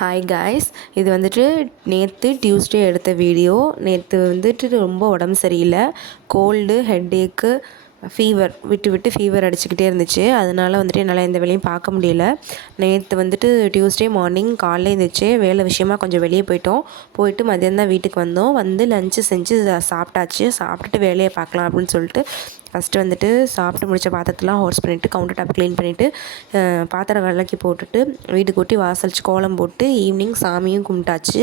Hi guys, இது வந்துட்டு நேற்று டியூஸ்டே எடுத்த வீடியோ. நேற்று வந்துட்டு ரொம்ப உடம்பு சரியில்லை, கோல்டு, ஹெட்டேக்கு, ஃபீவர் விட்டு விட்டு ஃபீவர் அடிச்சுக்கிட்டே இருந்துச்சு. அதனால் வந்துட்டு என்னால் எந்த வேலையும் பார்க்க முடியல. நேற்று வந்துட்டு டியூஸ்டே மார்னிங் காலையில் இருந்துச்சு, வேலை விஷயமா கொஞ்சம் வெளியே போயிட்டு மதியம் தான் வீட்டுக்கு வந்தோம். வந்து லஞ்சு செஞ்சு சாப்பிட்டாச்சு. சாப்பிட்டுட்டு வேலையை பார்க்கலாம் அப்படின்னு சொல்லிட்டு ஃபஸ்ட்டு வந்துட்டு சாப்பிட்டு முடித்த பாத்திரத்தெலாம் ஹோர்ஸ் பண்ணிவிட்டு கவுண்டர் டாப் க்ளீன் பண்ணிவிட்டு பாத்திரம் விளக்கி போட்டுட்டு வீடு கூட்டி வாசலிச்சு கோலம் போட்டு ஈவினிங் சாமியும் கும்பிட்டாச்சு.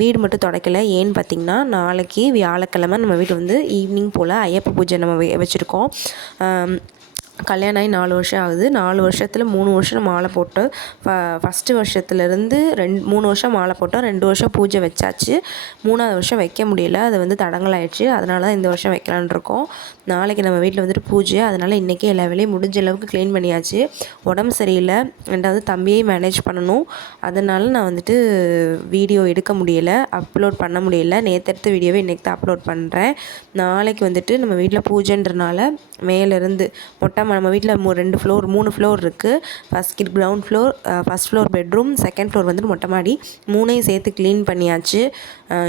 வீடு மட்டும் துடைக்கலை. ஏன்னு பார்த்திங்கன்னா, நாளைக்கு வியாழக்கிழமை நம்ம வீட்டில் வந்து ஈவினிங் போல் ஐயப்ப பூஜை நம்ம வச்சுருக்கோம். கல்யாணம் ஆகி 4 வருஷம் ஆகுது. 4 வருஷத்தில் 3 வருஷம் மாலை போட்டு ஃபஸ்ட்டு வருஷத்துலேருந்து 3 வருஷம் மாலை போட்டோம். 2 வருஷம் பூஜை வச்சாச்சு. 3ஆவது வருஷம் வைக்க முடியல, அது வந்து தடங்கலாயிடுச்சு. அதனால தான் இந்த வருஷம் வைக்கலான்னு இருக்கோம். நாளைக்கு நம்ம வீட்டில் வந்துட்டு பூஜை, அதனால் இன்றைக்கி எல்லா வேலையும் முடிஞ்ச அளவுக்கு க்ளீன் பண்ணியாச்சு. உடம்பு சரியில்லை, ரெண்டாவது தம்பியை மேனேஜ் பண்ணணும். அதனால் நான் வந்துட்டு வீடியோ எடுக்க முடியலை, அப்லோட் பண்ண முடியல. நேற்று எடுத்த வீடியோவை இன்றைக்கி தான் அப்லோட் பண்ணுறேன். நாளைக்கு வந்துட்டு நம்ம வீட்டில் பூஜைன்றனால மேலேருந்து நம்ம வீட்டில் 3 ஃப்ளோர் இருக்குது. Ground floor, first floor bedroom, second floor வந்துட்டு மொட்டை மாடி, 3ஐயும் சேர்த்து க்ளீன் பண்ணியாச்சு.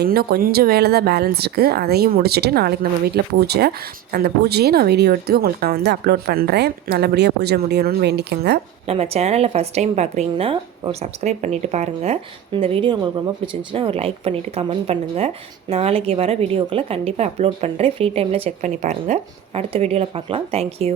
இன்னும் கொஞ்சம் வேலை தான் பேலன்ஸ் இருக்குது. அதையும் முடிச்சுட்டு நாளைக்கு நம்ம வீட்டில் பூஜை. அந்த பூஜையை நான் வீடியோ எடுத்து உங்களுக்கு நான் வந்து அப்லோட் பண்ணுறேன். நல்லபடியாக பூஜை முடியணும்னு வேண்டிக்கங்க. நம்ம சேனலை ஃபஸ்ட் டைம் பார்க்குறீங்கன்னா ஒரு சப்ஸ்கிரைப் பண்ணிவிட்டு பாருங்கள். இந்த வீடியோ உங்களுக்கு ரொம்ப பிடிச்சிருந்துச்சுன்னா ஒரு லைக் பண்ணிவிட்டு கமெண்ட் பண்ணுங்கள். நாளைக்கு வர வீடியோக்களை கண்டிப்பாக அப்லோட் பண்ணுறேன். ஃப்ரீ டைமில் செக் பண்ணி பாருங்கள். அடுத்த வீடியோவில் பார்க்கலாம். தேங்க்யூ.